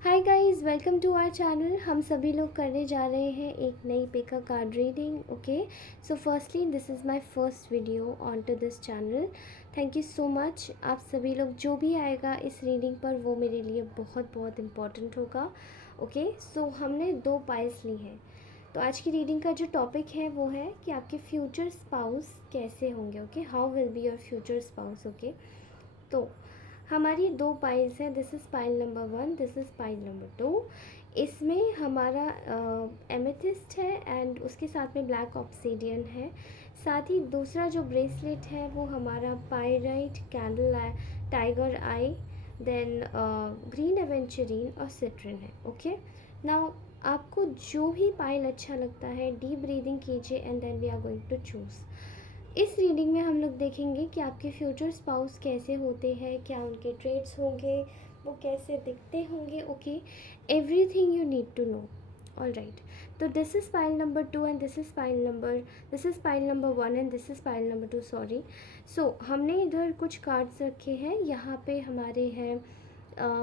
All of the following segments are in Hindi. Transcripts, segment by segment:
Hi guys, welcome to our channel. हम सभी लोग करने जा रहे हैं एक नई pick card reading. Okay, so firstly this is my first video on to this channel. Thank you so much. आप सभी लोग जो भी आएगा इस रीडिंग पर वो मेरे लिए बहुत बहुत इम्पॉर्टेंट होगा। ओके, सो हमने 2 पाइल्स ली हैं। तो आज की रीडिंग का जो टॉपिक है वो है कि आपके फ्यूचर स्पाउस कैसे होंगे। Okay, how will be your future spouse. Okay, तो हमारी 2 पाइल्स हैं। This is pile number 1, this is pile number 2। इसमें हमारा एमेथिस्ट है एंड उसके साथ में ब्लैक ऑब्सीडियन है। साथ ही दूसरा जो ब्रेसलेट है वो हमारा पायराइट, कैंडल आई, टाइगर आई, देन ग्रीन एवेंचरीन और सिट्रिन है। ओके, नाउ आपको जो भी पाइल अच्छा लगता है डीप ब्रीदिंग कीजिए and then we are going to choose. इस रीडिंग में हम लोग देखेंगे कि आपके फ्यूचर स्पाउस कैसे होते हैं, क्या उनके ट्रेड्स होंगे, वो कैसे दिखते होंगे। Okay, everything you need to know. All right, तो this is pile number 2 and this is pile number 1 and this is pile number 2, sorry. So हमने इधर कुछ कार्ड्स रखे हैं। यहाँ पे हमारे हैं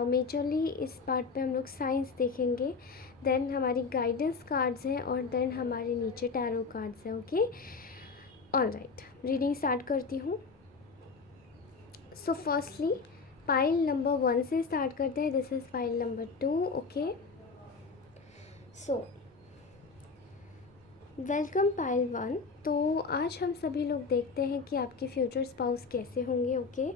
मेजरली इस पार्ट पे हम लोग साइंस देखेंगे, देन हमारी गाइडेंस कार्ड्स हैं और देन हमारे नीचे टैरो कार्ड्स हैं। Okay, all right, reading start करती हूँ। सो फर्स्टली पाइल नंबर 1 से स्टार्ट करते हैं। This is pile number 2। Okay, so welcome pile 1। तो आज हम सभी लोग देखते हैं कि आपके फ्यूचर स्पाउस कैसे होंगे। ओके,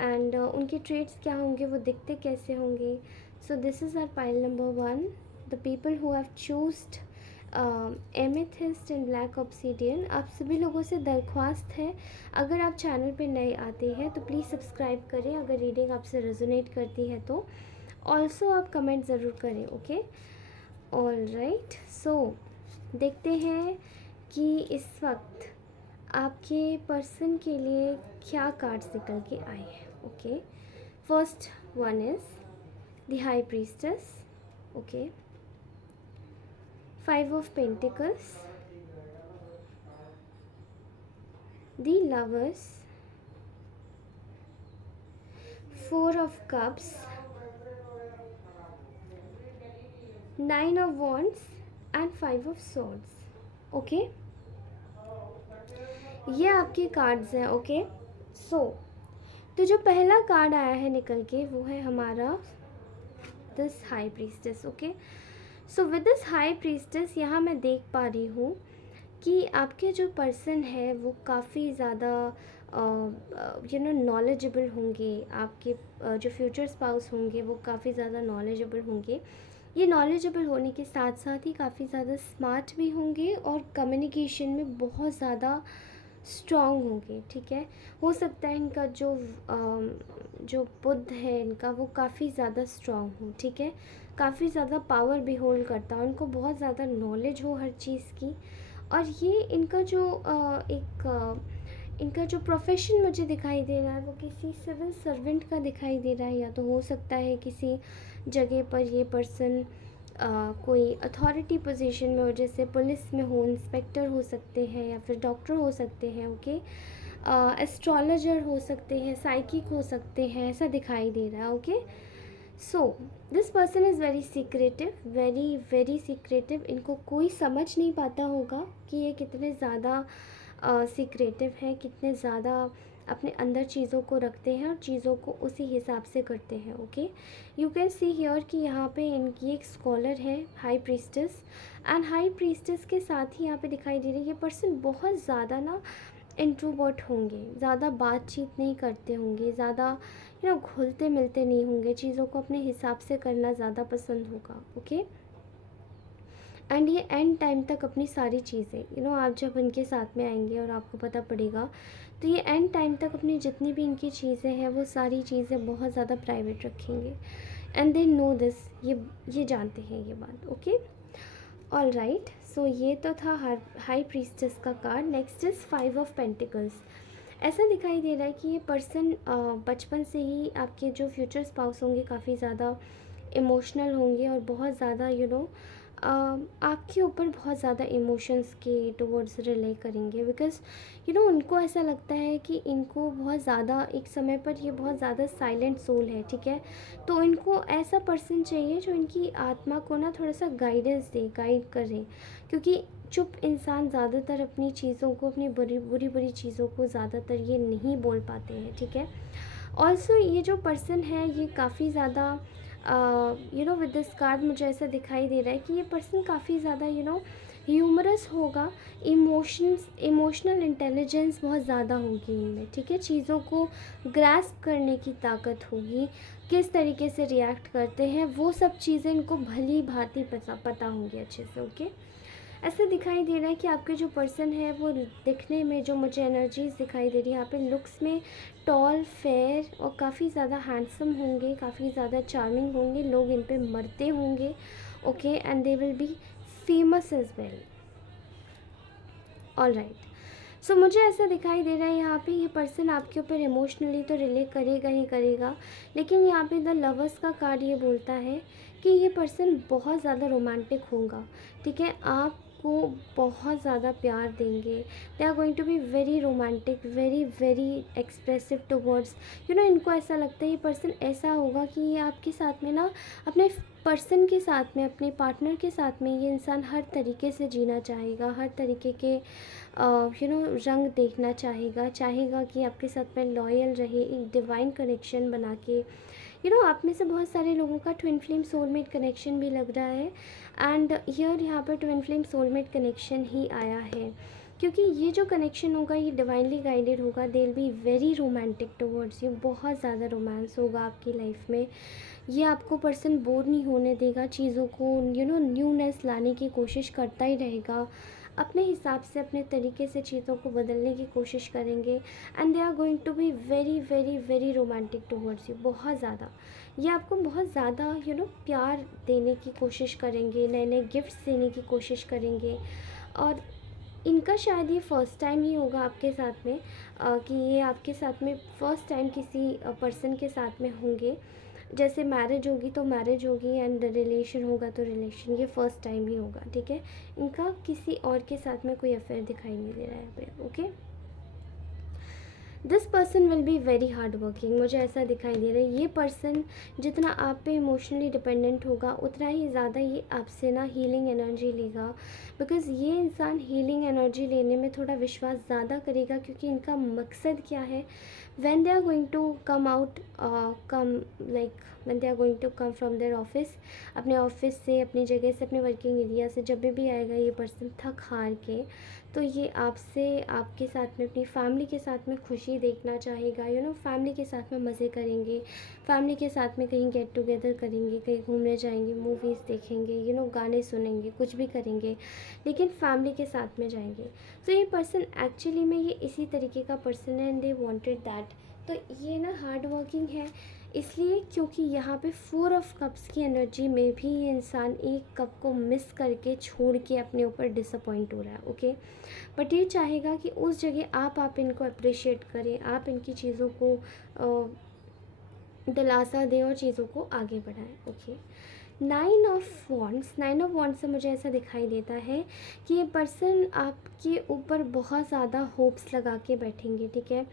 एंड उनके ट्रेड्स क्या होंगे, वो दिखते कैसे होंगे। So this is our pile number 1, the people who have chosen amethyst and black obsidian. आप सभी लोगों से दरख्वास्त है, अगर आप चैनल पे नए आते हैं तो प्लीज़ सब्सक्राइब करें अगर रीडिंग आपसे रेजोनेट करती है तो। ऑल्सो आप कमेंट ज़रूर करें। ओके, ऑल राइट, सो देखते हैं कि इस वक्त आपके पर्सन के लिए क्या कार्ड्स निकल के आए हैं। Okay, first one is the high priestess. Okay, 5 of Pentacles, the Lovers, 4 of Cups, 9 of Wands and 5 of Swords. Okay, ये आपके कार्ड्स हैं। ओके, सो तो जो पहला कार्ड आया है निकल के वो है हमारा this high priestess. Okay, so with this high priestess यहाँ मैं देख पा रही हूँ कि आपके जो पर्सन है वो काफ़ी ज़्यादा नॉलेजेबल होंगे। आपके जो फ्यूचर स्पाउस होंगे वो काफ़ी ज़्यादा नॉलेजेबल होंगे। ये नॉलेजेबल होने के साथ साथ ही काफ़ी ज़्यादा स्मार्ट भी होंगे और कम्युनिकेशन में बहुत ज़्यादा स्ट्रॉन्ग होंगे। ठीक है, हो सकता है इनका जो बुद्ध है इनका वो काफ़ी ज़्यादा स्ट्रॉन्ग हो। ठीक है, काफ़ी ज़्यादा पावर भी होल्ड करता है, उनको बहुत ज़्यादा नॉलेज हो हर चीज़ की। और ये इनका जो प्रोफेशन मुझे दिखाई दे रहा है वो किसी सिविल सर्वेंट का दिखाई दे रहा है, या तो हो सकता है किसी जगह पर ये पर्सन कोई अथॉरिटी पोजीशन में हो, जैसे पुलिस में हो, इंस्पेक्टर हो सकते हैं या फिर डॉक्टर हो सकते हैं। ओके, एस्ट्रोलॉजर हो सकते हैं, साइकिक हो सकते हैं, ऐसा दिखाई दे रहा है। Okay, so this person is very secretive, very very secretive. इनको कोई समझ नहीं पाता होगा कि ये कितने ज़्यादा सीक्रेटिव हैं, कितने ज़्यादा अपने अंदर चीज़ों को रखते हैं और चीज़ों को उसी हिसाब से करते हैं। Okay, you can see here कि यहाँ पे इनकी एक स्कॉलर है, high priestess, and high priestess के साथ ही यहाँ पे दिखाई दे रही है ये पर्सन बहुत ज़्यादा ना इंट्रोवर्ट होंगे, ज़्यादा बातचीत नहीं करते होंगे, ज़्यादा घुलते मिलते नहीं होंगे, चीज़ों को अपने हिसाब से करना ज़्यादा पसंद होगा। ओके, एंड ये एंड टाइम तक अपनी सारी चीज़ें आप जब इनके साथ में आएंगे और आपको पता पड़ेगा तो ये एंड टाइम तक अपनी जितनी भी इनकी चीज़ें हैं वो सारी चीज़ें बहुत ज़्यादा प्राइवेट रखेंगे। एंड दे नो दिस, ये जानते हैं ये बात। ओके, ऑल राइट, सो ये तो था हाई प्रीस्टेस का card. Next is 5 of pentacles. ऐसा दिखाई दे रहा है कि ये पर्सन बचपन से ही आपके जो फ्यूचर स्पाउस होंगे काफ़ी ज़्यादा इमोशनल होंगे और बहुत ज़्यादा आपके ऊपर बहुत ज़्यादा इमोशंस के टुवर्ड्स रिले करेंगे, बिकॉज़ उनको ऐसा लगता है कि इनको बहुत ज़्यादा एक समय पर ये बहुत ज़्यादा साइलेंट सोल है, ठीक है। तो इनको ऐसा पर्सन चाहिए जो इनकी आत्मा को ना थोड़ा सा गाइडेंस दे, गाइड करे, क्योंकि चुप इंसान ज़्यादातर अपनी चीज़ों को, अपनी बुरी बुरी बुरी चीज़ों को ज़्यादातर ये नहीं बोल पाते हैं, ठीक है। ऑल्सो ये जो पर्सन है ये काफ़ी ज़्यादा विद दिस कार्ड मुझे ऐसा दिखाई दे रहा है कि ये पर्सन काफ़ी ज़्यादा ह्यूमरस होगा। इमोशनल इंटेलिजेंस बहुत ज़्यादा होगी इनमें, ठीक है। चीज़ों को ग्रास्प करने की ताकत होगी, किस तरीके से रिएक्ट करते हैं वो सब चीज़ें इनको भली भांति पता होंगी अच्छे से, ओके। ऐसा दिखाई दे रहा है कि आपके जो पर्सन है वो दिखने में, जो मुझे एनर्जीज दिखाई दे रही है यहाँ पे, लुक्स में टॉल, फेयर और काफ़ी ज़्यादा हैंडसम होंगे, काफ़ी ज़्यादा चार्मिंग होंगे, लोग इन पे मरते होंगे, okay, and they will be famous as well. All right, so मुझे ऐसा दिखाई दे रहा है यहाँ पे ये पर्सन आपके ऊपर इमोशनली तो रिलेट करेगा ही करेगा, लेकिन यहाँ पे द लवर्स का कार्ड ये बोलता है कि ये पर्सन बहुत ज़्यादा रोमांटिक होगा, ठीक है। आपको बहुत ज़्यादा प्यार देंगे, they are going to be very romantic, very very expressive towards, इनको ऐसा लगता है ये पर्सन ऐसा होगा कि ये आपके साथ में ना, अपने पर्सन के साथ में, अपने पार्टनर के साथ में ये इंसान हर तरीके से जीना चाहेगा, हर तरीके के रंग देखना चाहेगा कि आपके साथ में लॉयल रहे, एक डिवाइन कनेक्शन बना के। आप में से बहुत सारे लोगों का ट्विन फ्लेम सोलमेट कनेक्शन भी लग रहा है, एंड हियर यहाँ पर ट्विन फ्लेम सोलमेट कनेक्शन ही आया है, क्योंकि ये जो कनेक्शन होगा ये डिवाइनली गाइडेड होगा। दे will B very romantic towards you, बहुत ज़्यादा रोमांस होगा आपकी लाइफ में। ये आपको पर्सन बोर नहीं होने देगा, चीज़ों को न्यूनेस लाने की कोशिश करता ही रहेगा, अपने हिसाब से, अपने तरीके से चीज़ों को बदलने की कोशिश करेंगे, and they are going to be very very very romantic towards you, बहुत ज़्यादा। ये आपको बहुत ज़्यादा प्यार देने की कोशिश करेंगे, नए नए गिफ्ट्स देने की कोशिश करेंगे, और इनका शायद ये फ़र्स्ट टाइम ही होगा आपके साथ में, कि ये आपके साथ में फ़र्स्ट टाइम किसी पर्सन के साथ में होंगे। जैसे मैरिज होगी तो मैरिज होगी, एंड रिलेशन होगा तो रिलेशन, ये फ़र्स्ट टाइम ही होगा, ठीक है। इनका किसी और के साथ में कोई अफेयर दिखाई नहीं दे रहा है यहाँ पे, okay. This person will be very hard working, मुझे ऐसा दिखाई दे रहा है। ये पर्सन जितना आप पे इमोशनली डिपेंडेंट होगा उतना ही ज़्यादा ये आपसे ना हीलिंग एनर्जी लेगा, बिकॉज़ ये इंसान हीलिंग एनर्जी लेने में थोड़ा विश्वास ज़्यादा करेगा, क्योंकि इनका मकसद क्या है, when they are going to come out come like when they are going to come from their office, अपने ऑफिस से, अपनी जगह से, अपने वर्किंग एरिया से जब भी आएगा ये पर्सन थक हार के, तो ये आपसे, आपके साथ में, अपनी फैमिली के साथ में खुशी देखना चाहेगा। फैमिली के साथ में मज़े करेंगे, फैमिली के साथ में कहीं गेट टुगेदर करेंगे, कहीं घूमने जाएंगे, मूवीज़ देखेंगे, गाने सुनेंगे, कुछ भी करेंगे, लेकिन फैमिली के साथ में जाएंगे। तो ये पर्सन एक्चुअली में ये इसी तरीके का पर्सन है, एंड दे वांटेड दैट। तो ये ना हार्ड वर्किंग है, इसलिए क्योंकि यहाँ पे 4 ऑफ कप्स की एनर्जी में भी ये इंसान एक कप को मिस करके छोड़ के अपने ऊपर डिसअपॉइंट हो रहा है, ओके। बट ये चाहेगा कि उस जगह आप इनको अप्रिशिएट करें, आप इनकी चीज़ों को दिलासा दें और चीज़ों को आगे बढ़ाएं, ओके। 9 ऑफ वॉन्ड्स से मुझे ऐसा दिखाई देता है कि ये पर्सन आपके ऊपर बहुत ज़्यादा होप्स लगा के बैठेंगे, ठीक है।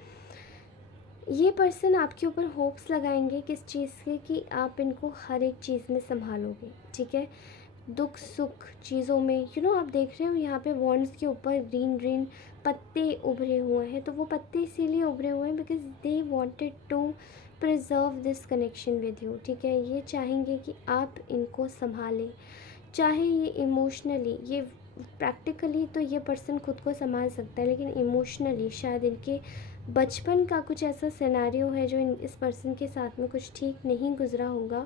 ये पर्सन आपके ऊपर होप्स लगाएंगे किस चीज़ के, कि आप इनको हर एक चीज़ में संभालोगे, ठीक है। दुख सुख चीज़ों में, आप देख रहे हो यहाँ पे वॉन्ड्स के ऊपर ग्रीन ग्रीन पत्ते उभरे हुए हैं, तो वो पत्ते इसीलिए उभरे हुए हैं because they wanted to preserve this connection with you, ठीक है। ये चाहेंगे कि आप इनको संभालें, चाहे ये इमोशनली, ये प्रैक्टिकली तो ये पर्सन खुद को संभाल सकता है, लेकिन इमोशनली शायद इनके बचपन का कुछ ऐसा सिनेरियो है जो इस पर्सन के साथ में कुछ ठीक नहीं गुजरा होगा,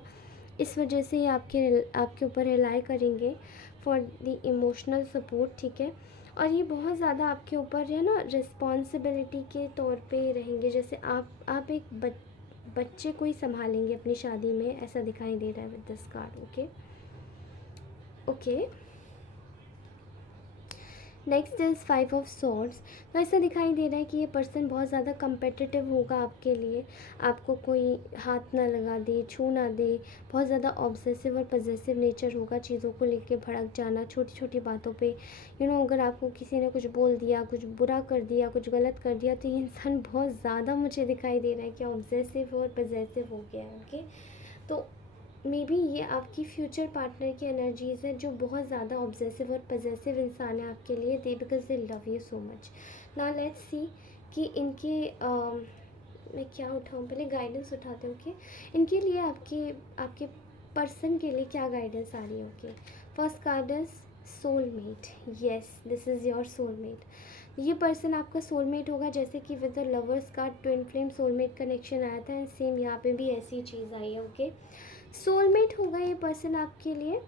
इस वजह से ये आपके ऊपर रिलाई करेंगे फॉर द इमोशनल सपोर्ट, ठीक है। और ये बहुत ज़्यादा आपके ऊपर है ना रिस्पॉन्सिबिलिटी के तौर पे रहेंगे, जैसे आप एक बच्चे को ही संभालेंगे अपनी शादी में, ऐसा दिखाई दे रहा है with this card, okay okay. Next is 5 of swords. तो ऐसा दिखाई दे रहा है कि ये पर्सन बहुत ज़्यादा कम्पेटिटिव होगा आपके लिए, आपको कोई हाथ ना लगा दे, छू ना दे, बहुत ज़्यादा ऑब्सेसिव और पजेसिव नेचर होगा, चीज़ों को लेके भड़क जाना छोटी छोटी बातों पे। अगर आपको किसी ने कुछ बोल दिया, कुछ बुरा कर दिया, कुछ गलत कर दिया, तो ये इंसान बहुत ज़्यादा मुझे दिखाई दे रहा है कि ऑब्सेसिव और पजेसिव हो गया है। ओके, तो मे बी ये आपकी फ्यूचर पार्टनर की एनर्जीज़ है, जो बहुत ज़्यादा ऑब्सेसिव और पजेसिव इंसान है आपके लिए, they because they love you so much. Now let's see कि इनके मैं क्या उठाऊँ, पहले गाइडेंस उठाते हैं। ओके, इनके लिए आपके आपके पर्सन के लिए क्या गाइडेंस आ रही है। Okay, first card is soulmate. Yes, this is your soulmate. ये पर्सन आपका सोलमेट होगा, जैसे कि with the lovers card twin flame soulmate connection आया था, एंड सेम यहाँ पे भी ऐसी चीज़ आई है। ओके, सोलमेट होगा ये पर्सन आपके लिए,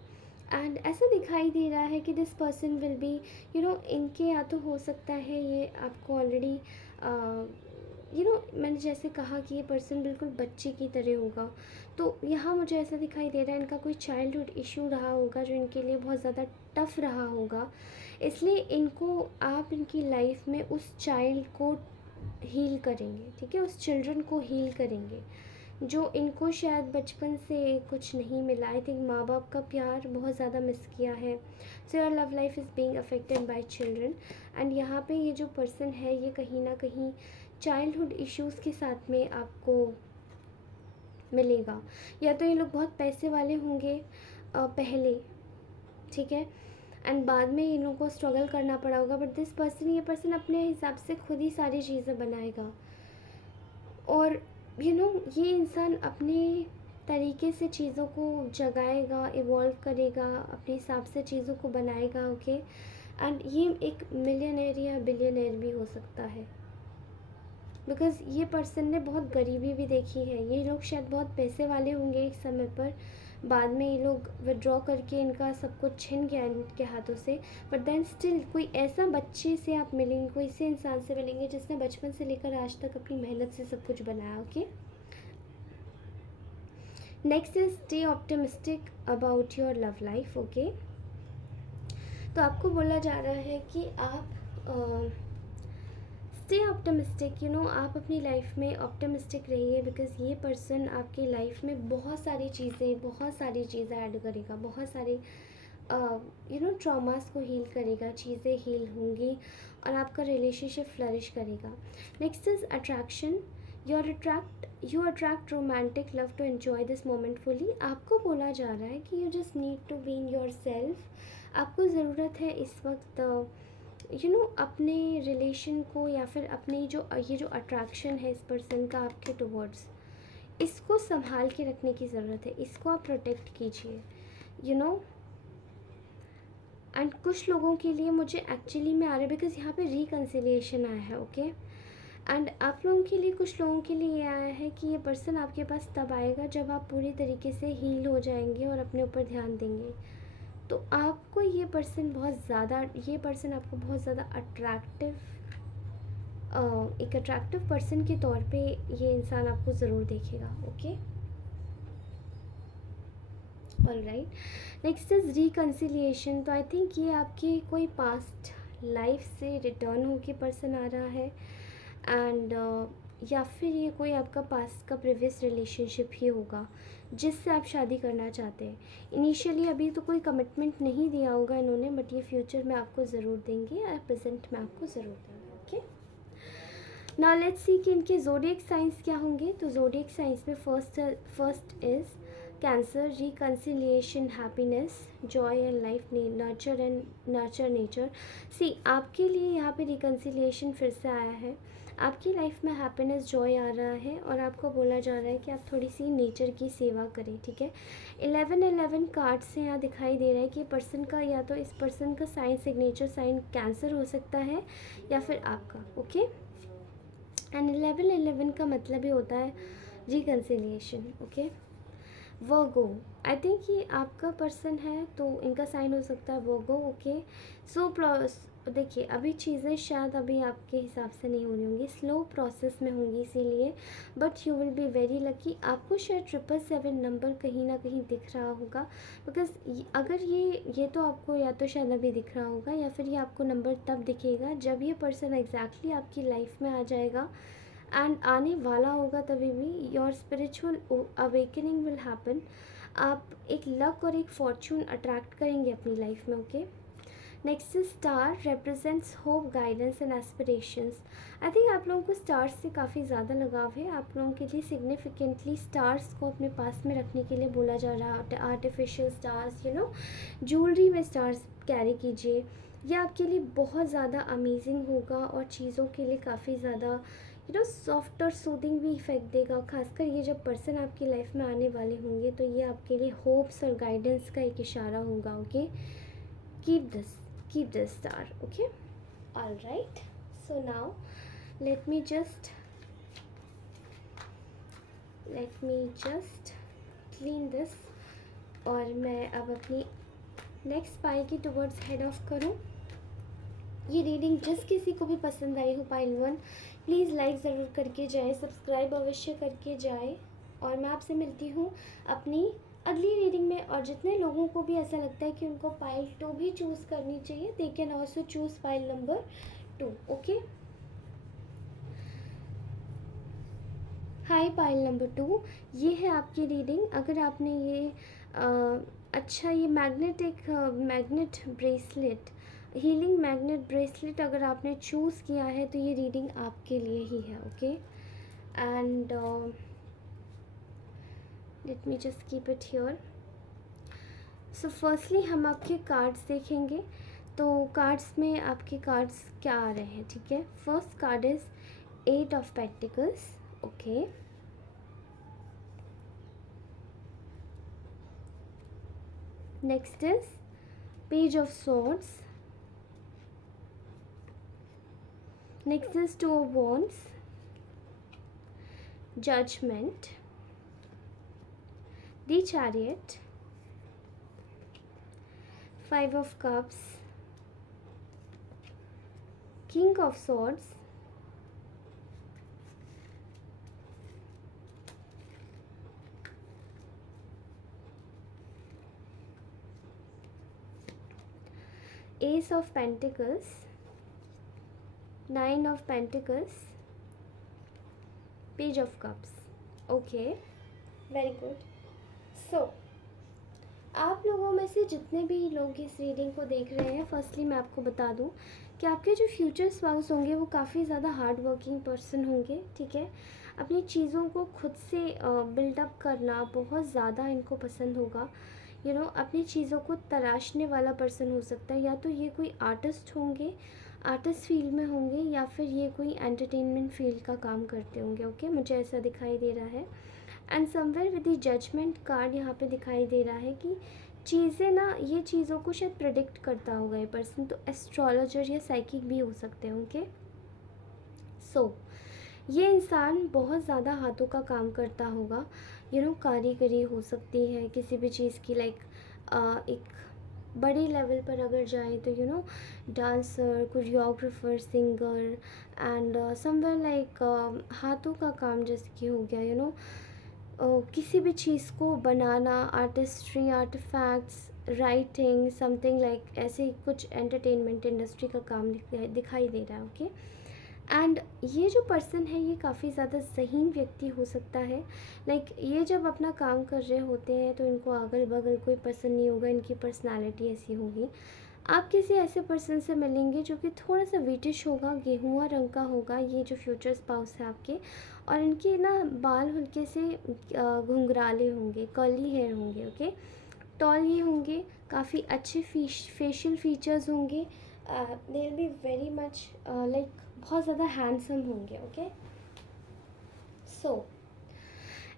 एंड ऐसा दिखाई दे रहा है कि दिस पर्सन विल बी इनके या तो हो सकता है ये आपको ऑलरेडी मैंने जैसे कहा कि ये पर्सन बिल्कुल बच्चे की तरह होगा, तो यहाँ मुझे ऐसा दिखाई दे रहा है इनका कोई चाइल्डहुड इशू रहा होगा जो इनके लिए बहुत ज़्यादा टफ रहा होगा, इसलिए इनको आप इनकी लाइफ में उस चाइल्ड को हील करेंगे। ठीक है, उस चिल्ड्रन को हील करेंगे जो इनको शायद बचपन से कुछ नहीं मिला। आई थिंक माँ बाप का प्यार बहुत ज़्यादा मिस किया है। So your love life is being affected by children, and यहाँ पे ये जो पर्सन है ये कहीं ना कहीं चाइल्डहुड इश्यूज़ के साथ में आपको मिलेगा। या तो ये लोग बहुत पैसे वाले होंगे पहले, ठीक है, एंड बाद में इन लोगों को स्ट्रगल करना पड़ा होगा, बट दिस पर्सन, ये पर्सन अपने हिसाब से खुद ही सारी चीज़ें बनाएगा, और ये इंसान अपने तरीके से चीज़ों को जगाएगा, इवॉल्व करेगा, अपने हिसाब से चीज़ों को बनाएगा। ओके, एंड ये एक मिलियनेयर या बिलियनेयर भी हो सकता है, बिकॉज़ ये पर्सन ने बहुत गरीबी भी देखी है। ये लोग शायद बहुत पैसे वाले होंगे एक समय पर, बाद में ये लोग विड्रॉ करके इनका सब कुछ छिन गया इनके हाथों से, बट देन स्टिल कोई ऐसा बच्चे से आप मिलेंगे, कोई ऐसे इंसान से मिलेंगे जिसने बचपन से लेकर आज तक अपनी मेहनत से सब कुछ बनाया। Okay, next is stay optimistic about your love life. Okay, तो आपको बोला जा रहा है कि आप स्टे ऑप्टिमिस्टिक, आप अपनी लाइफ में ऑप्टिमिस्टिक रहिए, बिकॉज ये पर्सन आपकी लाइफ में बहुत सारी चीज़ें ऐड करेगा, बहुत सारे ट्रॉमास को हील करेगा, चीज़ें हील होंगी और आपका रिलेशनशिप फ्लरिश करेगा। Next is attraction. You attract romantic love to enjoy this moment fully. आपको बोला जा रहा है कि you just need to be in yourself. आपको ज़रूरत है इस वक्त अपने रिलेशन को, या फिर अपनी ये जो अट्रैक्शन है इस पर्सन का आपके टुवर्ड्स, इसको संभाल के रखने की ज़रूरत है, इसको आप प्रोटेक्ट कीजिए। एंड कुछ लोगों के लिए मुझे एक्चुअली में आ रहा है, बिकॉज यहाँ पे रिकन्सिलिएशन आया है। ओके, एंड आप लोगों के लिए, कुछ लोगों के लिए ये आया है कि ये पर्सन आपके पास तब आएगा जब आप पूरी तरीके से हील हो जाएंगे और अपने ऊपर ध्यान देंगे। तो आपको ये पर्सन आपको बहुत ज़्यादा एक अट्रैक्टिव पर्सन के तौर पे ये इंसान आपको ज़रूर देखेगा। Okay, alright, next is reconciliation. तो आई थिंक ये आपकी कोई पास्ट लाइफ से रिटर्न होके पर्सन आ रहा है, एंड या फिर ये कोई आपका पास्ट का प्रीवियस रिलेशनशिप ही होगा जिससे आप शादी करना चाहते हैं। इनिशियली अभी तो कोई कमिटमेंट नहीं दिया होगा इन्होंने, बट ये फ्यूचर में आपको ज़रूर देंगे या प्रेजेंट में आपको ज़रूर देंगे। ओके, नाउ लेट्स सी कि इनके ज़ोडिएक साइंस क्या होंगे। तो ज़ोडिएक साइंस में first is cancer, reconciliation, happiness, joy and life, nurture nature. See आपके लिए यहाँ पे रिकन्सिलिएशन फिर से आया है, आपकी लाइफ में हैप्पीनेस, जॉय आ रहा है, और आपको बोला जा रहा है कि आप थोड़ी सी नेचर की सेवा करें। ठीक है, 11 कार्ड्स से यहाँ दिखाई दे रहा है कि पर्सन का, या तो इस पर्सन का साइन, सिग्नेचर साइन कैंसर हो सकता है या फिर आपका। ओके, एंड 11 का मतलब ही होता है reconciliation. Okay, Virgo, I think ये आपका पर्सन है, तो इनका साइन हो सकता है वर्गो। ओके, सो देखिए अभी चीज़ें शायद अभी आपके हिसाब से नहीं हो रही होंगी, स्लो प्रोसेस में होंगी, इसीलिए but you will be very lucky. आपको शायद 777 नंबर कहीं ना कहीं दिख रहा होगा, बिकॉज अगर ये तो आपको या तो शायद अभी दिख रहा होगा, या फिर ये आपको नंबर तब दिखेगा जब ये पर्सन एग्जैक्टली आपकी लाइफ में आ जाएगा एंड आने वाला होगा। तभी भी your spiritual awakening will happen. आप एक लक और एक फॉर्चून अट्रैक्ट करेंगे अपनी लाइफ में। Okay, next star represents hope, guidance and aspirations. I think आप लोगों को स्टार्स से काफ़ी ज़्यादा लगाव है। आप लोगों के लिए सिग्निफिकेंटली स्टार्स को अपने पास में रखने के लिए बोला जा रहा है। Artificial stars, you know, jewellery में स्टार्स कैरी कीजिए। यह आपके लिए बहुत ज़्यादा अमेजिंग होगा और चीज़ों के लिए काफ़ी ज़्यादा सॉफ्ट और सूदिंग भी इफेक्ट देगा। खासकर ये जब पर्सन आपकी लाइफ में आने वाले होंगे तो ये आपके लिए होप्स और गाइडेंस का एक इशारा होगा। Okay, keep this star. Okay, all right, so now let me just clean this, और मैं अब अपनी नेक्स्ट पाई की टुवर्ड्स हेड ऑफ करूँ। ये रीडिंग जिस किसी को भी पसंद आई हो पाइल 1, प्लीज़ लाइक ज़रूर करके जाए, सब्सक्राइब अवश्य करके जाए, और मैं आपसे मिलती हूँ अपनी अगली रीडिंग में। और जितने लोगों को भी ऐसा लगता है कि उनको पाइल 2 भी चूज़ करनी चाहिए, they can also choose pile number 2। Okay, hi pile number 2, ये है आपकी रीडिंग। अगर आपने ये अच्छा, ये magnet bracelet, healing magnet bracelet अगर आपने चूज़ किया है तो ये रीडिंग आपके लिए ही है। Okay, and let me just keep it here. So firstly हम आपके कार्ड्स देखेंगे। तो कार्ड्स में आपके कार्ड्स क्या आ रहे हैं, ठीक है। First card is 8 of pentacles. Okay, next is page of swords. Next is 2 of wands, judgment, the chariot, 5 of cups, king of swords, ace of pentacles, 9 of pentacles, page of cups. Okay, very good. So आप लोगों में से जितने भी लोग इस रीडिंग को देख रहे हैं, फर्स्टली मैं आपको बता दूं कि आपके जो फ्यूचर स्पाउस होंगे वो काफ़ी ज़्यादा हार्ड वर्किंग पर्सन होंगे, ठीक है। अपनी चीज़ों को खुद से बिल्डअप करना बहुत ज़्यादा इनको पसंद होगा। अपनी चीज़ों को तराशने वाला पर्सन हो सकता है, या तो ये कोई आर्टिस्ट होंगे, आर्टिस्ट फील्ड में होंगे, या फिर ये कोई एंटरटेनमेंट फील्ड का काम करते होंगे। ओके, मुझे ऐसा दिखाई दे रहा है। And somewhere with the judgement card यहाँ पे दिखाई दे रहा है कि चीज़ें ना, ये चीज़ों को शायद प्रिडिक्ट करता होगा ये पर्सन, तो एस्ट्रोलॉजर या साइकिक भी हो सकते हैं। ओके, सो ये इंसान बहुत ज़्यादा हाथों का काम करता होगा। कारीगरी हो सकती है किसी भी चीज़ की, लाइक एक बड़े लेवल पर अगर जाए तो dancer, choreographer, singer, and somewhere like हाथों का काम जैसे कि हो गया किसी भी चीज़ को बनाना, artistry, artifacts, writing, something like ऐसे कुछ एंटरटेनमेंट इंडस्ट्री का काम दिखाई दे रहा है। ओके, एंड ये जो पर्सन है ये काफ़ी ज़्यादा ज़हीन व्यक्ति हो सकता है। लाइक ये जब अपना काम कर रहे होते हैं तो इनको अगल बगल कोई पसंद नहीं होगा, इनकी पर्सनालिटी ऐसी होगी। आप किसी ऐसे पर्सन से मिलेंगे जो कि थोड़ा सा विटिश होगा, गेहुआ रंग का होगा, ये जो फ्यूचर स्पाउस है आपके, और इनके ना बाल हल्के से घुंघराले होंगे, कर्ली हेयर होंगे। ओके, टॉल ये होंगे, काफ़ी अच्छे फेशियल फीचर्स होंगे, दे will be very much like बहुत ज़्यादा हैंडसम होंगे। ओके, सो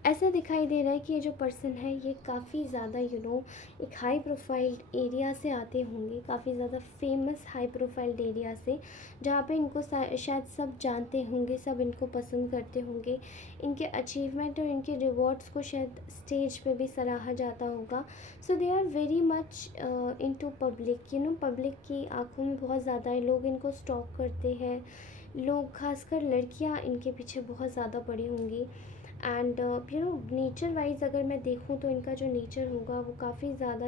ऐसा दिखाई दे रहा है कि ये जो पर्सन है ये काफ़ी ज़्यादा एक हाई प्रोफाइल एरिया से आते होंगे, काफ़ी ज़्यादा फेमस हाई प्रोफाइल एरिया से, जहाँ पे इनको शायद सब जानते होंगे, सब इनको पसंद करते होंगे, इनके अचीवमेंट और इनके रिवॉर्ड्स को शायद स्टेज पे भी सराहा जाता होगा। So they are very much into public, public की आंखों में बहुत ज़्यादा लोग इनको स्टॉक करते हैं, लोग खासकर लड़कियां इनके पीछे बहुत ज़्यादा पड़ी होंगी। एंड नेचर वाइज अगर मैं देखूँ तो इनका जो नेचर होगा वो काफ़ी ज़्यादा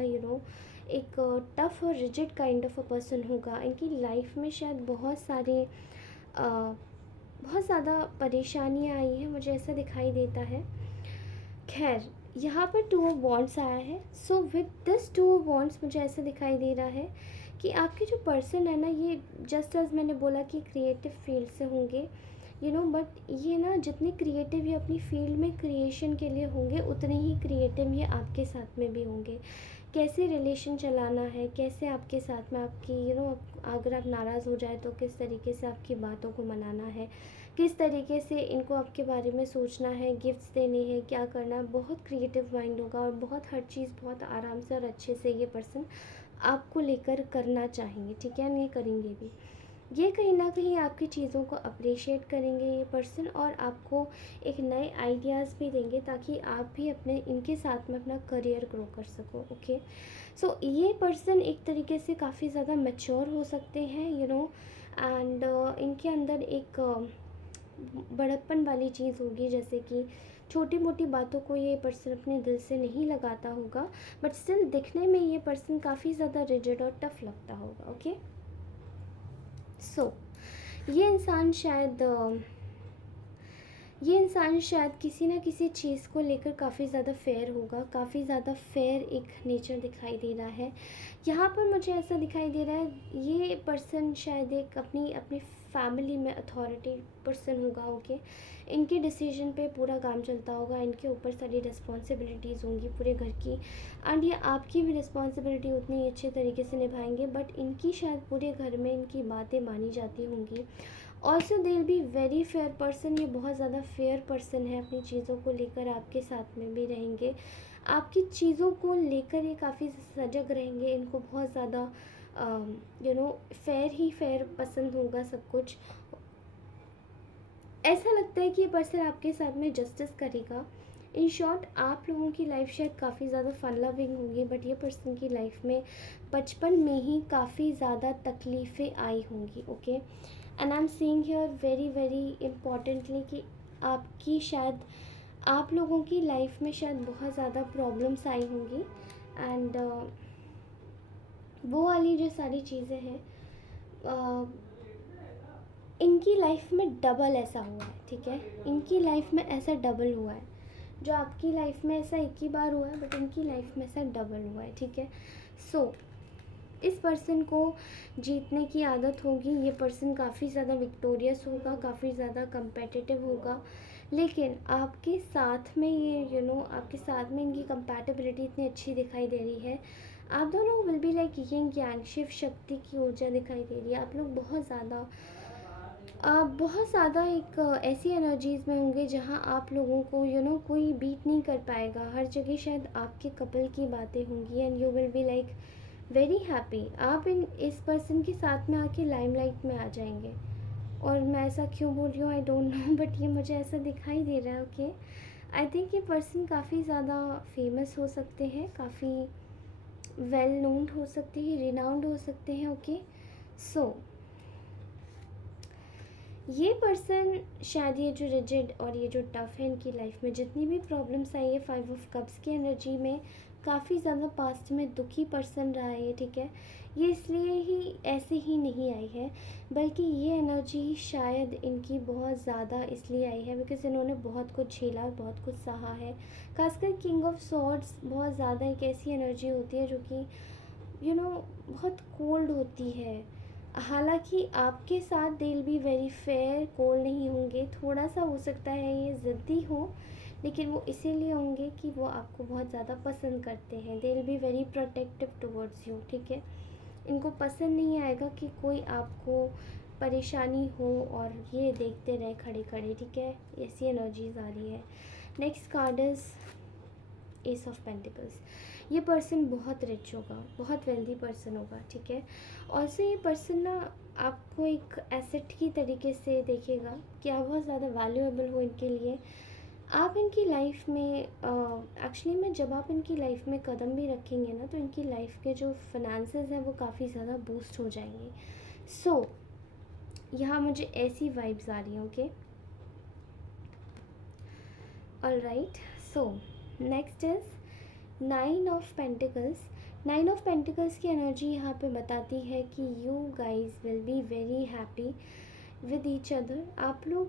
एक टफ़ और rigid kind of a person होगा। इनकी लाइफ में शायद बहुत ज़्यादा परेशानियाँ आई हैं, मुझे ऐसा दिखाई देता है। खैर, यहाँ पर टू ऑफ वॉन्ड्स आया है। So with this two of wands मुझे ऐसा दिखाई दे रहा है कि आपके जो पर्सन है ना, ये जस्ट एज मैंने बोला कि क्रिएटिव फील्ड से होंगे, बट ये ना जितने क्रिएटिव ये अपनी फील्ड में क्रिएशन के लिए होंगे, उतने ही क्रिएटिव ये आपके साथ में भी होंगे। कैसे रिलेशन चलाना है, कैसे आपके साथ में आपकी अगर आप नाराज़ हो जाए तो किस तरीके से आपकी बातों को मनाना है, किस तरीके से इनको आपके बारे में सोचना है, गिफ्ट्स देने हैं, क्या करना है। बहुत क्रिएटिव माइंड होगा और बहुत हर चीज़ बहुत आराम से और अच्छे से ये पर्सन आपको लेकर करना चाहेंगे, ठीक है, ये करेंगे भी। ये कहीं ना कहीं आपकी चीज़ों को अप्रिशिएट करेंगे ये पर्सन, और आपको एक नए आइडियाज़ भी देंगे ताकि आप भी अपने इनके साथ में अपना करियर ग्रो कर सको। ओके, सो ये पर्सन एक तरीके से काफ़ी ज़्यादा मैच्योर हो सकते हैं, एंड इनके अंदर एक बड़प्पन वाली चीज़ होगी, जैसे कि छोटी मोटी बातों को ये पर्सन अपने दिल से नहीं लगाता होगा, बट स्टिल दिखने में ये पर्सन काफ़ी ज़्यादा रिजिड और टफ लगता होगा। ओके, सो ये इंसान शायद किसी ना किसी चीज़ को लेकर काफ़ी ज़्यादा फेयर होगा, काफ़ी ज़्यादा फेयर एक नेचर दिखाई दे रहा है। यहाँ पर मुझे ऐसा दिखाई दे रहा है ये पर्सन शायद एक अपनी अपनी फैमिली में अथॉरिटी पर्सन होगा। ओके, इनके डिसीजन पे पूरा काम चलता होगा, इनके ऊपर सारी रिस्पॉन्सिबिलिटीज़ होंगी पूरे घर की, एंड ये आपकी भी रिस्पॉन्सिबिलिटी उतनी अच्छे तरीके से निभाएंगे, बट इनकी शायद पूरे घर में इनकी बातें मानी जाती होंगी। Also they will be very fair person, ये बहुत ज़्यादा फेयर पर्सन है, अपनी चीज़ों को लेकर आपके साथ में भी रहेंगे, आपकी चीज़ों को लेकर ये काफ़ी सजग रहेंगे, इनको बहुत ज़्यादा फेयर ही फेयर पसंद होगा सब कुछ। ऐसा लगता है कि ये पर्सन आपके साथ में जस्टिस करेगा। इन शॉर्ट, आप लोगों की लाइफ शायद काफ़ी ज़्यादा फन लविंग होगी, बट ये पर्सन की लाइफ में बचपन में ही काफ़ी ज़्यादा तकलीफ़ें आई होंगी। Okay, and I am seeing here very very importantly कि आप लोगों की लाइफ में शायद बहुत ज़्यादा प्रॉब्लम्स आई होंगी, एंड वो वाली जो सारी चीज़ें हैं इनकी लाइफ में डबल ऐसा हुआ है। ठीक है, इनकी लाइफ में ऐसा डबल हुआ है, जो आपकी लाइफ में ऐसा एक ही बार हुआ है, बट इनकी लाइफ में ऐसा डबल हुआ है। ठीक है, सो इस पर्सन को जीतने की आदत होगी, ये पर्सन काफ़ी ज़्यादा विक्टोरियस होगा, काफ़ी ज़्यादा कंपेटिटिव होगा, लेकिन आपके साथ में ये आपके साथ में इनकी कंपैटिबिलिटी इतनी अच्छी दिखाई दे रही है। आप दोनों विल बी लाइक यिंग यांग, शिव शक्ति की ऊर्जा दिखाई दे रही है। आप लोग बहुत ज़्यादा एक ऐसी एनर्जीज़ में होंगे जहाँ आप लोगों को कोई बीट नहीं कर पाएगा। हर जगह शायद आपके कपल की बातें होंगी, and you will be like very happy. आप इस पर्सन के साथ में आके लाइमलाइट में आ जाएंगे। और मैं ऐसा क्यों बोल रही हूँ आई डोंट नो, बट ये मुझे ऐसा दिखाई दे रहा है। ओके, आई थिंक ये पर्सन काफ़ी ज़्यादा फेमस हो सकते हैं, काफ़ी वेल नोन हो सकते हैं, रिनाउंड हो सकते हैं। ओके, सो ये पर्सन शायद ये जो रिजिड और ये जो टफ है इनकी लाइफ में जितनी भी प्रॉब्लम्स आई है, 5 ऑफ कप्स की एनर्जी में काफ़ी ज़्यादा पास्ट में दुखी पर्सन रहा है। ठीक है, ये इसलिए ही ऐसे ही नहीं आई है, बल्कि ये एनर्जी शायद इनकी बहुत ज़्यादा इसलिए आई है बिकॉज इन्होंने बहुत कुछ झेला, बहुत कुछ सहा है। खासकर किंग ऑफ सॉर्ड्स बहुत ज़्यादा एक ऐसी एनर्जी होती है जो कि बहुत कोल्ड होती है। हालांकि आपके साथ दे will be very fair, cold नहीं होंगे, थोड़ा सा हो सकता है ये ज़िद्दी हो, लेकिन वो इसीलिए होंगे कि वो आपको बहुत ज़्यादा पसंद करते हैं। दे will be very protective towards you. ठीक है, इनको पसंद नहीं आएगा कि कोई आपको परेशानी हो और ये देखते रहे खड़े खड़े। ठीक है, ऐसी एनर्जीज आ रही है। Next card is S of pentacles. ये पर्सन बहुत रिच होगा, बहुत वेल्दी पर्सन होगा, ठीक है। और से ये पर्सन ना आपको एक एसेट की तरीके से देखेगा कि आप बहुत ज़्यादा वैल्यूएबल हो इनके लिए। आप इनकी लाइफ में एक्चुअली में जब आप इनकी लाइफ में कदम भी रखेंगे ना, तो इनकी लाइफ के जो फाइनेंसेस हैं वो काफ़ी ज़्यादा बूस्ट हो जाएंगे। सो यहाँ मुझे ऐसी वाइब्स आ रही हैं, okay. All right, so next is nine of pentacles. Nine of pentacles की एनर्जी यहाँ पे बताती है कि you guys will be very happy with each other. आप लोग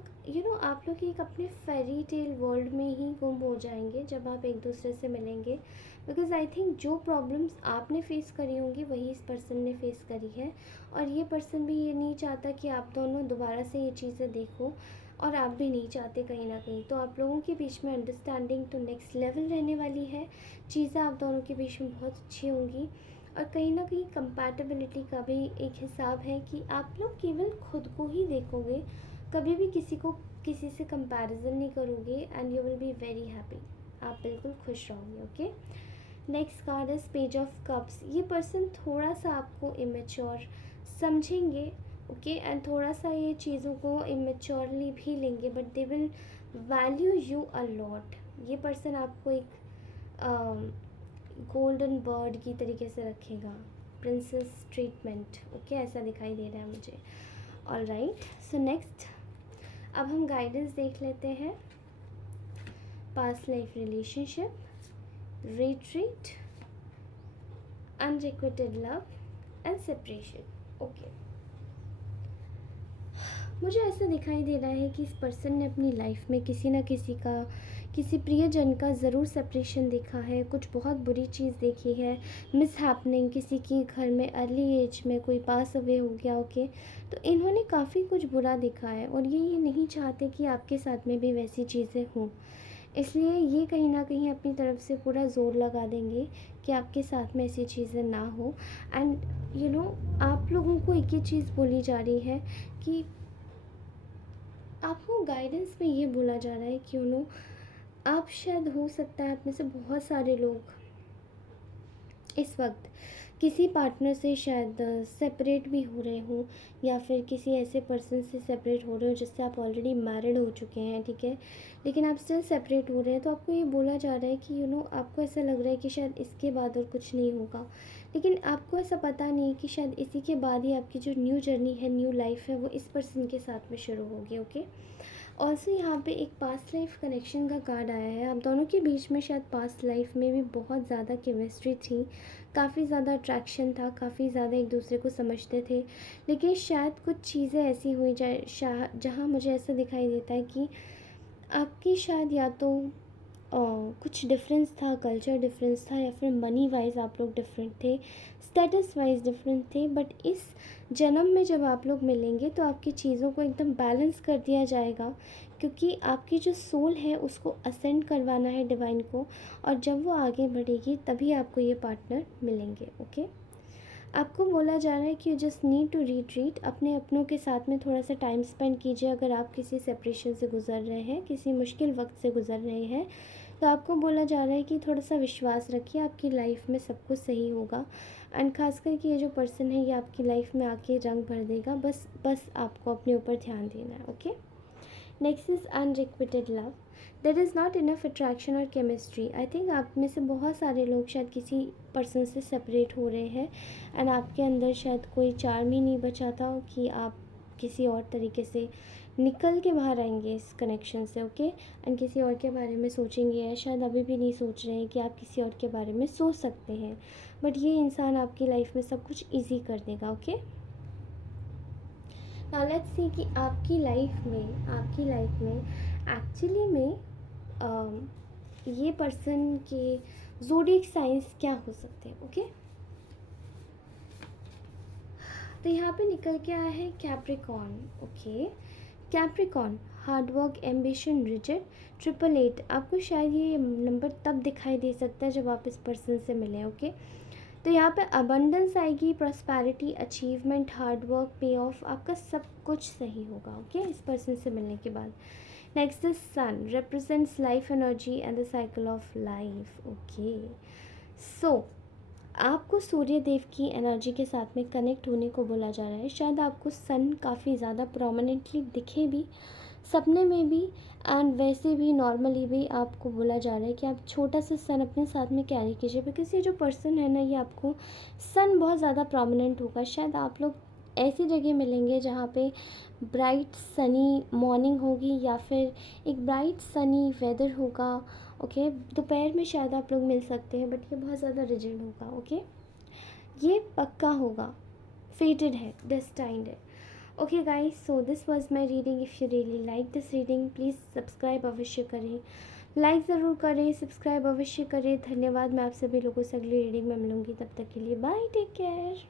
आप लोग एक अपने फेरी टेल वर्ल्ड में ही गुम हो जाएंगे जब आप एक दूसरे से मिलेंगे। बिकॉज आई थिंक जो प्रॉब्लम्स आपने फेस करी होंगी वही इस पर्सन ने फेस करी है, और ये पर्सन भी ये नहीं चाहता कि आप दोनों दोबारा से ये चीज़ें देखो, और आप भी नहीं चाहते कहीं ना कहीं। तो आप लोगों के बीच में अंडरस्टैंडिंग तो नेक्स्ट लेवल रहने वाली है, चीज़ें आप दोनों के बीच में बहुत अच्छी होंगी। और कहीं ना कहीं कंपैटिबिलिटी का भी एक हिसाब है कि आप लोग केवल खुद को ही देखोगे, कभी भी किसी से कंपैरिजन नहीं करोगे, and you will be very happy. आप बिल्कुल खुश रहोगे, okay. Next card is page of cups. ये पर्सन थोड़ा सा आपको इमेच्योर समझेंगे, ओके, एंड थोड़ा सा ये चीज़ों को इमेच्योरली भी लेंगे, but they will value you a lot. ये पर्सन आपको एक गोल्डन बर्ड की तरीके से रखेगा, प्रिंसेस ट्रीटमेंट, ओके, ऐसा दिखाई दे रहा है मुझे। ऑल राइट, सो नेक्स्ट अब हम गाइडेंस देख लेते हैं। Past life relationship, retreat, unrequited love and separation, okay. मुझे ऐसा दिखाई दे रहा है कि इस पर्सन ने अपनी लाइफ में किसी प्रियजन का ज़रूर सेपरेशन देखा है, कुछ बहुत बुरी चीज़ देखी है, मिस हैपनिंग, किसी की घर में अर्ली एज में कोई पास अवे हो गया, ओके। तो इन्होंने काफ़ी कुछ बुरा देखा है, और ये नहीं चाहते कि आपके साथ में भी वैसी चीज़ें हों, इसलिए ये कहीं ना कहीं अपनी तरफ से पूरा ज़ोर लगा देंगे कि आपके साथ में ऐसी चीज़ें ना हो। एंड आप लोगों को एक ही चीज़ बोली जा रही है कि आपको गाइडेंस में ये बोला जा रहा है कि आप शायद, हो सकता है आप में से बहुत सारे लोग इस वक्त किसी पार्टनर से शायद सेपरेट भी हो रहे हो, या फिर किसी ऐसे पर्सन से सेपरेट हो रहे हो जिससे आप ऑलरेडी मैरिड हो चुके हैं, ठीक है, लेकिन आप स्टिल सेपरेट हो रहे हैं। तो आपको ये बोला जा रहा है कि आपको ऐसा लग रहा है कि शायद इसके बाद और कुछ नहीं होगा, लेकिन आपको ऐसा पता नहीं है कि शायद इसी के बाद ही आपकी जो न्यू जर्नी है, न्यू लाइफ है, वो इस पर्सन के साथ में शुरू होगी, ओके। ऑल्सो यहाँ पे एक पास्ट लाइफ कनेक्शन का कार्ड आया है। आप दोनों के बीच में शायद पास्ट लाइफ में भी बहुत ज़्यादा केमिस्ट्री थी, काफ़ी ज़्यादा अट्रैक्शन था, काफ़ी ज़्यादा एक दूसरे को समझते थे, लेकिन शायद कुछ चीज़ें ऐसी हुई जाए जहाँ मुझे ऐसा दिखाई देता है कि आपकी शायद या तो कुछ डिफरेंस था, कल्चर डिफरेंस था, या फिर मनी वाइज आप लोग डिफरेंट थे, स्टेटस वाइज डिफरेंट थे, बट इस जन्म में जब आप लोग मिलेंगे तो आपकी चीज़ों को एकदम बैलेंस कर दिया जाएगा, क्योंकि आपकी जो सोल है उसको असेंड करवाना है डिवाइन को, और जब वो आगे बढ़ेगी तभी आपको ये पार्टनर मिलेंगे, ओके। आपको बोला जा रहा है कि you just need to retreat, अपने अपनों के साथ में थोड़ा सा टाइम स्पेंड कीजिए। अगर आप किसी सेपरेशन से गुज़र रहे हैं, किसी मुश्किल वक्त से गुज़र रहे हैं, तो आपको बोला जा रहा है कि थोड़ा सा विश्वास रखिए, आपकी लाइफ में सब कुछ सही होगा। एंड खासकर कि ये जो पर्सन है ये आपकी लाइफ में आके रंग भर देगा, बस आपको अपने ऊपर ध्यान देना है, okay. Next is unrequited love. There is not enough attraction और केमिस्ट्री। आई थिंक आप में से बहुत सारे लोग शायद किसी पर्सन से सेपरेट हो रहे हैं, एंड आपके अंदर शायद कोई चार्म ही नहीं बचा था कि आप किसी और तरीके से निकल के बाहर आएंगे इस कनेक्शन से, ओके। एंड किसी और के बारे में सोचेंगे, या शायद अभी भी नहीं सोच रहे हैं कि आप किसी और के बारे में सोच सकते हैं, बट ये इंसान आपकी लाइफ में सब कुछ ईजी कर देगा, ओके। नाउ लेट्स सी कि आपकी लाइफ में एक्चुअली में ये पर्सन के ज़ोडिएक साइंस क्या हो सकते हैं, ओके। तो यहाँ पे निकल के आया है Capricorn, okay. Capricorn, hard work, ambition, rigid, 888। आपको शायद ये नंबर तब दिखाई दे सकता है जब आप इस पर्सन से मिलें, ओके। तो यहाँ पे अबंडेंस आएगी, प्रॉस्पेरिटी, अचीवमेंट, हार्ड वर्क, पे ऑफ, आपका सब कुछ सही होगा, ओके, इस पर्सन से मिलने के बाद। Next the sun represents life energy and the cycle of life. Okay, so आपको सूर्य देव की एनर्जी के साथ में कनेक्ट होने को बोला जा रहा है। शायद आपको सन काफ़ी ज़्यादा प्रोमिनेंटली दिखे भी, सपने में भी, एंड वैसे भी नॉर्मली भी आपको बोला जा रहा है कि आप छोटा सा सन अपने साथ में कैरी कीजिए, बिकॉज ये जो पर्सन है ना, ये आपको सन बहुत ज़्यादा प्रोमिनेंट होगा। शायद आप लोग ऐसी जगह मिलेंगे जहाँ पे ब्राइट सनी मॉर्निंग होगी या फिर एक ब्राइट सनी वेदर होगा। ओके, दोपहर में शायद आप लोग मिल सकते हैं, बट ये बहुत ज़्यादा रिजिड होगा। ओके, ये पक्का होगा, fated है, destined है। Okay guys, so this was my reading. If you really like this reading please subscribe अवश्य करें, लाइक ज़रूर करें, सब्सक्राइब अवश्य करें। धन्यवाद। मैं आप सभी लोगों से अगली रीडिंग में मिलूँगी, तब तक के लिए बाय, टेक केयर।